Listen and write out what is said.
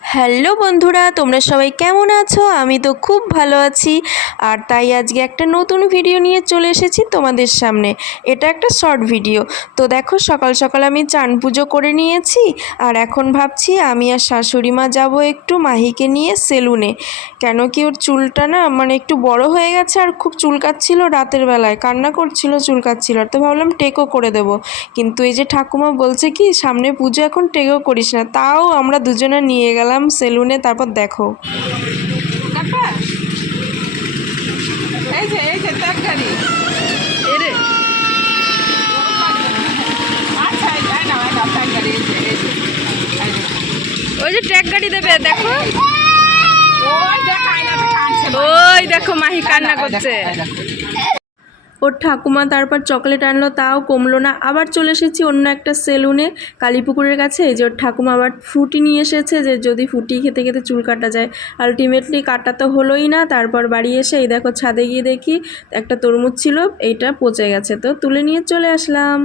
Hello বন্ধুরা, তোমরা সবাই কেমন আছো? আমি তো খুব ভালো আছি। আর তাই আজকে একটা নতুন ভিডিও নিয়ে চলে এসেছি তোমাদের সামনে। এটা একটা শর্ট ভিডিও তো দেখো, সকাল সকাল আমি চান পুজো করে নিয়েছি, আর এখন ভাবছি আমি আর শাশুড়ি মা যাব একটু মাহিকে নিয়ে সেলুনে। কেন কি ওর চুলটা না মানে একটু বড় হয়ে গেছে আর খুব চুলকাচ্ছিল রাতের বেলায়। কান্না করছিল চুলকাচ্ছিল তো ভাবলাম টেকও করে দেব। কিন্তু এই যে ঠাকুমা বলছে কি, সামনে পুজো এখন টেকও করিস না। তাও আমরা দুজনে নিয়ে গেলাম। সেলুনে তারপর দেখো। আচ্ছা। ওই যে ট্র্যাক গাড়ি দেবে দেখো। ওই দেখ, মাহি কান্না করছে। ওর ঠাকুমা তারপর চকলেট আনলো, তাও কমলো না। আবার চলে এসেছি অন্য একটা সেলুনে, কালীপুকুরের কাছে। যে ওর ঠাকুমা আবার ফ্রুটি নিয়ে এসেছে যে যদি ফুটি খেতে খেতে চুল কাটা যায়। আলটিমেটলি কাটা তো হলোই না, তারপর বাড়ি এসে এই দেখো ছাদে গিয়ে দেখি একটা তরমুজ ছিল, এইটা পচে গেছে। তো তুলে নিয়ে চলে আসলাম।